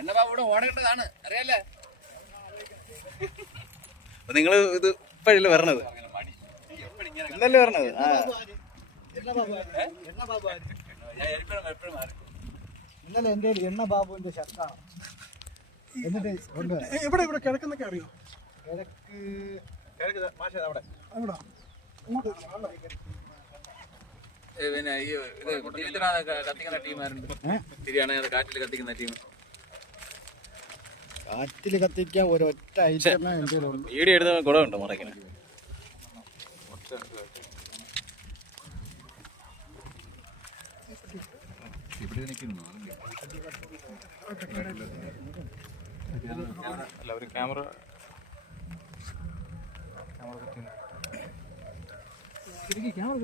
എണ്ണബാബു ഇവിടെ ഓടേണ്ടതാണ് അറിയാലേ. നിങ്ങൾ ഇത് ഇപ്പോഴല്ലേ വരണത്? ഇന്നല്ലേ വരണത്? ഇന്നലെ എൻ്റെ എണ്ണ ബാബുവിന്റെ ഷർട്ടാണ്. എന്നിട്ട് ഇവിടെ ഇവിടെ കിഴക്കെന്നൊക്കെ അറിയോ? കിഴക്ക് അവിടെ പിന്നെ ഈ ഇത് കത്തിക്കുന്ന ടീമാരുണ്ട്. തിരിയാണ് കാറ്റിൽ കത്തിക്കുന്ന ടീം. കാറ്റിൽ കത്തിക്കാൻ ഒരൊറ്റ ഐറ്റമേ എൻ്റെ വീഡിയോ എടുത്ത ഗുണമുണ്ട് മറക്കിന്. അല്ല ഒരു ക്യാമറ ക്യാമറ